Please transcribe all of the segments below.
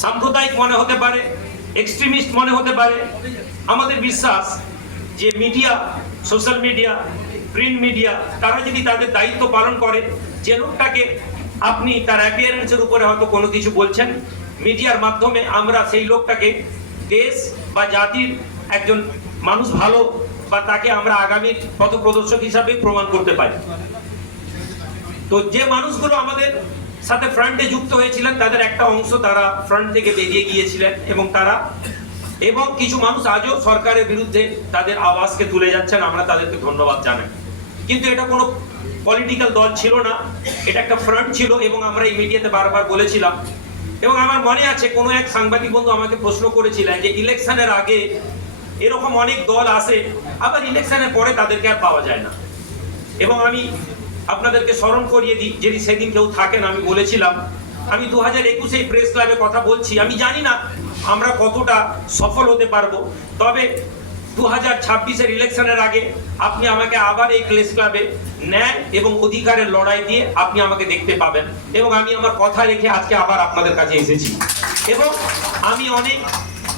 সাম্প্রদায়িক মনে হতে পারে, এক্সট্রিমিস্ট মনে হতে পারে। আমাদের বিশ্বাস যে media, social media, print media, তারা যদি তাদের দায়িত্ব পালন করে, যে লোকটাকে আপনি তার অ্যাপিয়ারেন্সের উপরে হয়তো কোনো কিছু বলছেন, মিডিয়ার মাধ্যমে আমরা সেই লোকটাকে দেশ বা জাতির একজন মানুষ ভালো, বা তাকে আমরা আগামীর পথপ্রদর্শক হিসাবে প্রমাণ করতে পারি। তো যে মানুষগুলো আমাদের সাথে ফ্রন্টে যুক্ত হয়েছিলেন, তাদের একটা অংশ তারা ফ্রন্ট থেকে বেরিয়ে গিয়েছিলেন, এবং কিছু মানুষ আজও সরকারের বিরুদ্ধে তাদের আওয়াজকে তুলে যাচ্ছেন। আমরা তাদেরকে ধন্যবাদ জানাই। কিন্তু এটা কোনো পলিটিক্যাল দল ছিল না, এটা একটা ফ্রন্ট ছিল, এবং আমরা এই মিডিয়াতে বারবার বলেছিলাম। এবং আমার মনে আছে কোনো এক সাংবাদিক বন্ধু আমাকে প্রশ্ন করেছিলেন যে ইলেকশনের আগে এরকম অনেক দল আসে, আবার ইলেকশনের পরে তাদেরকে আর পাওয়া যায় না। এবং আমি আপনাদেরকে স্মরণ করিয়ে দিই, যদি সেদিন কেউ থাকেন, আমি বলেছিলাম, আমি 2021 প্রেস ক্লাবে কথা বলছি, আমি জানি না আমরা কতটা সফল হতে পারবো, তবে 2026 ইলেকশনের আগে আপনি আমাকে আবার এই প্রেস ক্লাবে ন্যায় এবং অধিকারের লড়াই দিয়ে আপনি আমাকে দেখতে পাবেন। এবং আমি আমার কথা রেখে আজকে আবার আপনাদের কাছে এসেছি, এবং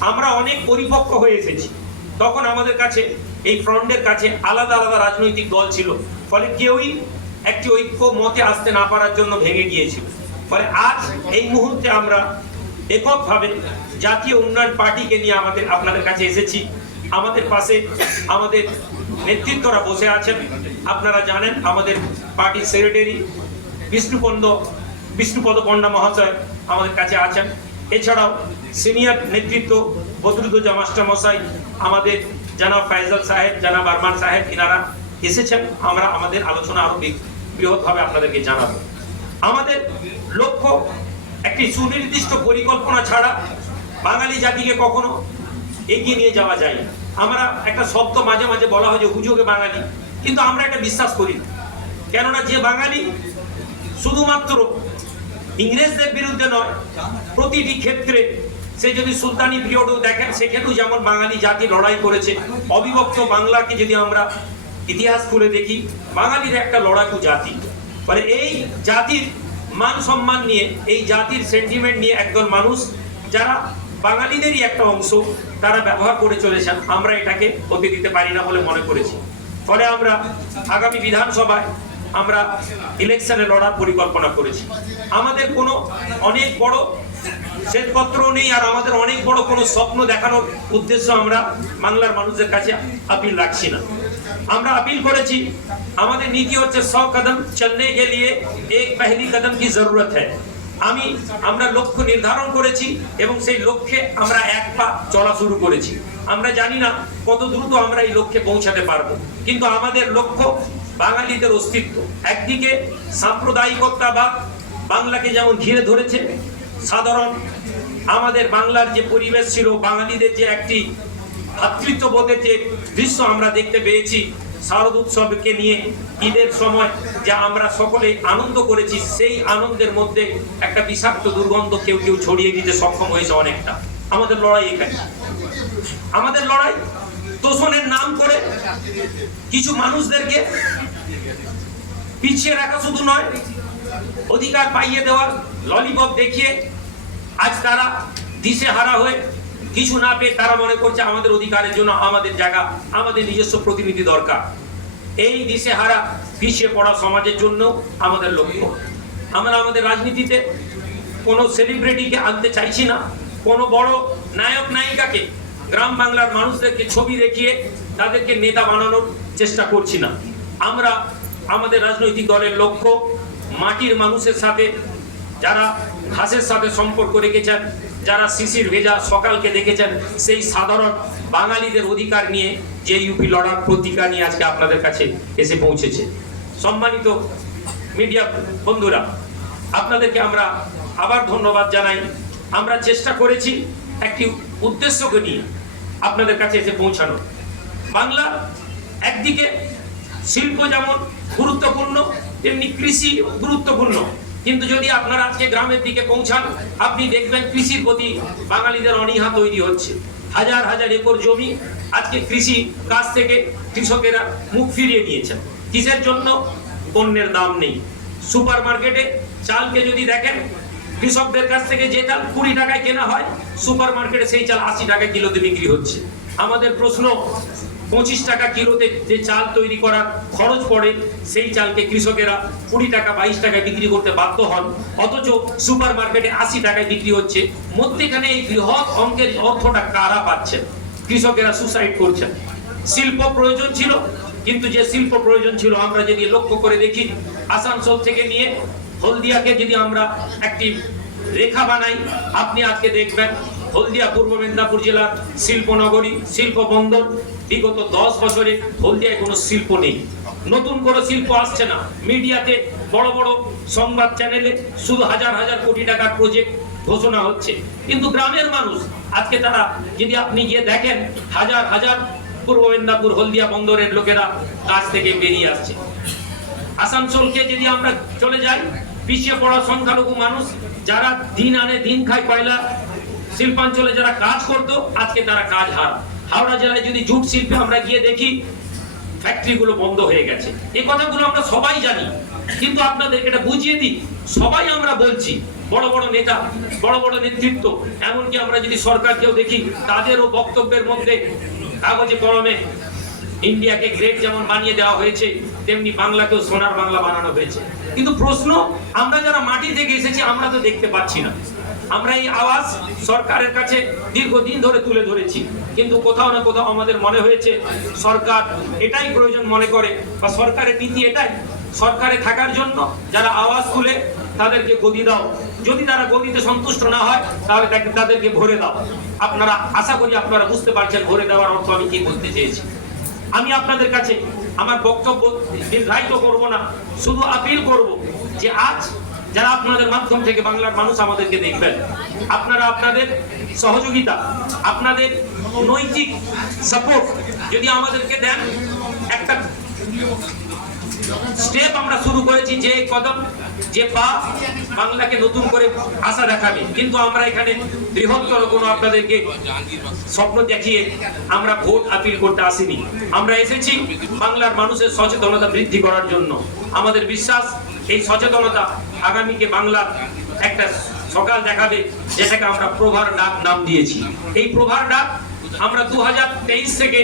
আমরা অনেক পরিপক্ক হয়ে এসেছি। তখন আমাদের কাছে, এই ফ্রন্টের কাছে আলাদা আলাদা রাজনৈতিক দল ছিল, ফলে কেউই একটি ঐক্য মতে আসতে না পারার জন্য ভেঙে গিয়েছিল। ফলে আজ এই মুহূর্তে আমরা এককভাবে জাতীয় উন্নয়ন পার্টিকে নিয়ে আপনাদের কাছে এসেছি। আমাদের পাশে আমাদের নেতৃত্বরা বসে আছেন। আপনারা জানেন আমাদের পার্টির সেক্রেটারি বিষ্ণুপদ পণ্ডা মহাশয় আমাদের কাছে আছেন। এছাড়াও সিনিয়র নেতৃত্ব বদরুদ্দোজা মাস্টার মশাই, আমাদের জানাব ফাইজাল সাহেব, জানাব আরমান সাহেব, এনারা এসেছেন। আমরা আমাদের আলোচনা আরো বৃহৎভাবে আপনাদেরকে জানাবো। আমাদের লক্ষ্য একটি সুনির্দিষ্ট পরিকল্পনা ছাড়া বাঙালি জাতিকে কখনো এগিয়ে নিয়ে যাওয়া যায় না। আমরা একটা শব্দ মাঝে মাঝে বলা হয় যে হুজুগে বাঙালি, কিন্তু আমরা এটা বিশ্বাস করি না। কেননা যে বাঙালি শুধুমাত্র ইংরেজদের বিরুদ্ধে নয়, প্রতিটি ক্ষেত্রে, সে যদি সুলতানি পিরিয়ডও দেখেন, সেখানেও যেমন বাঙালি জাতি লড়াই করেছে। অবিভক্ত বাংলাকে যদি আমরা ইতিহাস খুলে দেখি, বাঙালির একটা লড়াকু জাতি। মানে এই জাতির মান সম্মান নিয়ে, এই জাতির সেন্টিমেন্ট নিয়ে একদল মানুষ, যারা বাঙালিদেরই একটা অংশ, তারা ব্যবহার করে চলেছেন। আমরা এটাকে হতে দিতে পারি না বলে মনে করেছি। ফলে আমরা আগামী বিধানসভায় আমরা ইলেকশনে লড়ার পরিকল্পনা করেছি। আমাদের কোনো অনেক বড় শ্বেতপত্র নেই, আর আমাদের অনেক বড় কোনো স্বপ্ন দেখানোর উদ্দেশ্য আমরা বাংলার মানুষদের কাছে আপিল রাখছি না। আমরা আপিল করেছি, আমাদের নীতি হচ্ছে 100 কদম চলনে কে লিয়ে এক পহলি কদম কি জরুরত হ্যায়। আমরা লক্ষ্য নির্ধারণ করেছি, এবং সেই লক্ষ্যে আমরা এক পা চলা শুরু করেছি। আমরা জানি না কত দ্রুত আমরা এই লক্ষ্যে পৌঁছাতে পারবো, কিন্তু আমাদের লক্ষ্য বাঙালিদের অস্তিত্ব। একদিকে সাম্প্রদায়িকতাবাদ বাংলাকে যেমন ঘিরে ধরেছে, সাধারণ আমাদের বাংলার যে পরিবেশ ছিল, বাঙালিদের যে একটি ভ্রাতৃত্ববোধের যে দৃশ্য আমরা দেখতে পেয়েছি, শারদ উৎসবকে নিয়ে ঈদের সময় যা আমরা সকলে আনন্দ করেছি, সেই আনন্দের মধ্যে একটা বিষাক্ত দুর্গন্ধ কেউ কেউ ছড়িয়ে দিতে সক্ষম হয়েছে অনেকটা। আমাদের লড়াই এখানে, আমাদের লড়াই তোষণের নাম করে কিছু মানুষদেরকে পিছিয়ে রাখা শুধু নয়, অধিকার পাইয়ে দেওয়ার ললিপপ দেখিয়ে আজ তারা দিশেহারা হয়ে, কিছু না পেয়ে তারা মনে করছে আমাদের অধিকারের জন্য আমাদের জায়গা, আমাদের নিজস্ব প্রতিনিধি দরকার। এই দিশেহারা পিছিয়ে পড়া সমাজের জন্য আমাদের লক্ষ্য। আমরা আমাদের রাজনীতিতে কোনো সেলিব্রিটিকে আনতে চাইছি না, কোনো বড় নায়ক নায়িকাকে, গ্রাম বাংলার মানুষদেরকে ছবি দেখিয়ে তাদেরকে নেতা বানানোর চেষ্টা করছি না। আমরা আমাদের রাজনৈতিক দলের লক্ষ্য মাটির মানুষের সাথে, যারা ঘাসের সাথে সম্পর্ক রেখেছেন, যারা শিশির ভেজা সকালকে দেখেছেন, সেই সাধারণ বাঙালিদের অধিকার নিয়ে যে ইউপি লড়ার প্রতিজ্ঞা নিয়ে আজকে আপনাদের কাছে এসে পৌঁছেছে। সম্মানিত মিডিয়া বন্ধুরা, আপনাদেরকে আমরা আবার ধন্যবাদ জানাই। আমরা চেষ্টা করেছি একটি উদ্দেশ্যকে নিয়ে আপনাদের কাছে এসে পৌঁছানো। বাংলা একদিকে শিল্প যেমন গুরুত্বপূর্ণ, তেমনি কৃষি গুরুত্বপূর্ণ। কিন্তু যদি আপনারা আজকে গ্রামের দিকে পৌঁছান, আপনি দেখবেন কৃষির প্রতি বাঙালিদের অনীহা তৈরি হচ্ছে। হাজার হাজার একর জমি আজকে কৃষি কাজ থেকে কৃষকেরা মুখ ফিরিয়ে নিয়েছেন। কিসের জন্য? পণ্যের দাম নেই। সুপার মার্কেটে চালকে যদি দেখেন, কৃষকদের কাছ থেকে যে চাল 20 টাকায় কেনা হয়, সুপার মার্কেটে সেই চাল 80 টাকা কিলোতে বিক্রি হচ্ছে। আমাদের প্রশ্ন, 25 টাকা কিলোতে যে চাল তৈরি করার খরচ পড়ে, সেই চালকে কৃষকেরা 20 টাকা 22 টাকায় বিক্রি করতে বাধ্য হন, অথচ সুপার মার্কেটে 80 টাকায় বিক্রি হচ্ছে। মধ্যেখানে এই বৃহৎ অঙ্কের অর্থটা কারা পাচ্ছেন? কৃষকেরা সুসাইড করছেন। শিল্প প্রয়োজন ছিল, কিন্তু যে শিল্প প্রয়োজন ছিল আমরা যদি লক্ষ্য করে দেখি, আসানসোল থেকে নিয়ে হলদিয়াকে যদি আমরা একটি রেখা বানাই, আপনি আজকে দেখবেন হলদিয়া পূর্ব মেদিনীপুর জেলার শিল্পনগরী, শিল্প বন্দর। বিগত 10 বছরে হলদিয়ায় কোনো শিল্প নেই, নতুন কোনো শিল্প আসছে না। মিডিয়াতে বড় বড় সংবাদ চ্যানেলে শুধু হাজার হাজার কোটি টাকার প্রজেক্ট ঘোষণা হচ্ছে, কিন্তু গ্রামের মানুষ আজকে তারা যদি আপনি গিয়ে দেখেন, হাজার হাজার পূর্ব মেদিনীপুর হলদিয়া বন্দরের লোকেরা কাজ থেকে বেরিয়ে আসছে। আসানসোলকে যদি আমরা চলে যাই, পিছিয়ে পড়া সংখ্যালঘু মানুষ যারা দিন আনে দিন খায়, কয়লা শিল্পাঞ্চলে যারা কাজ করতো, আজকে তারা কাজ হারা। হাওড়া জেলায় যদি জুট শিল্পে আমরা গিয়ে দেখি, ফ্যাক্টরিগুলো বন্ধ হয়ে গেছে। এই কথাগুলো আমরা সবাই জানি, কিন্তু আপনাদেরকে এটা বুঝিয়ে দিই, সবাই আমরা বলছি, বড় বড় নেতা, বড় বড় নেতৃত্ব, এমনকি আমরা যদি সরকারকেও দেখি, তাদেরও বক্তব্যের মধ্যে কাগজে কলমে ইন্ডিয়াকে গ্রেট যেমন বানিয়ে দেওয়া হয়েছে, তেমনি বাংলাকেও সোনার বাংলা বানানো হয়েছে। কিন্তু প্রশ্ন, আমরা যারা মাটি থেকে এসেছি আমরা তো দেখতে পাচ্ছি না। আমরা এই আওয়াজ সরকারের কাছে দীর্ঘদিন ধরে তুলে ধরেছি, কিন্তু কোথাও না কোথাও আমাদের মনে হয়েছে সরকার এটাই প্রয়োজন মনে করে, বা সরকারের নীতি এটাই, সরকারে থাকার জন্য যারা আওয়াজ তুলে তাদেরকে গদি দাও, যদি তারা গদিতে সন্তুষ্ট না হয় তাহলে তাদেরকে ভরে দাও। আপনারা, আশা করি আপনারা বুঝতে পারছেন ভরে দেওয়ার অর্থ আমি কি বলতে চেয়েছি। আমি আপনাদের কাছে আমার বক্তব্য দীর্ঘায়িত করব না, শুধু আপিল করব যে আজ যারা আপনাদের মাধ্যম থেকে বাংলার মানুষ আমাদেরকে দেখবেন, আপনারা আপনাদের সহযোগিতা, আপনাদের নৈতিক সাপোর্ট যদি আমাদেরকে দেন, একটা স্টেপ আমরা শুরু করেছি, যে কদম, যে পা বাংলাকে নতুন করে আশা দেখাবে। কিন্তু আমরা এখানে বৃহত্তর কোনো আপনাদেরকে স্বপ্ন দেখিয়ে আমরা ভোট আপিল করতে আসিনি। আমরা এসেছি বাংলার মানুষের সচেতনতা বৃদ্ধি করার জন্য। আমাদের বিশ্বাস, এই সচেতনতা আগামীকে বাংলার একটা সকাল দেখাবে, যেটাকে আমরা প্রভার ডাক নাম দিয়েছি। এই প্রভার ডাক আমরা 2023 থেকে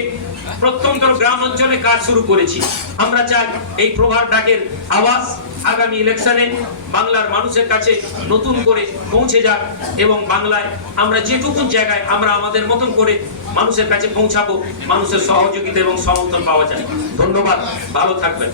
প্রত্যন্ত গ্রাম অঞ্চলে কাজ শুরু করেছি। আমরা চাই এই প্রভার ডাকের আওয়াজ আগামী ইলেকশনে বাংলার মানুষের কাছে নতুন করে পৌঁছে যাক, এবং বাংলায় আমরা যেটুকু জায়গায় আমরা আমাদের মতন করে মানুষের কাছে পৌঁছাবো, মানুষের সহযোগিতা এবং সমর্থন পাওয়া যায়। ধন্যবাদ, ভালো থাকবেন।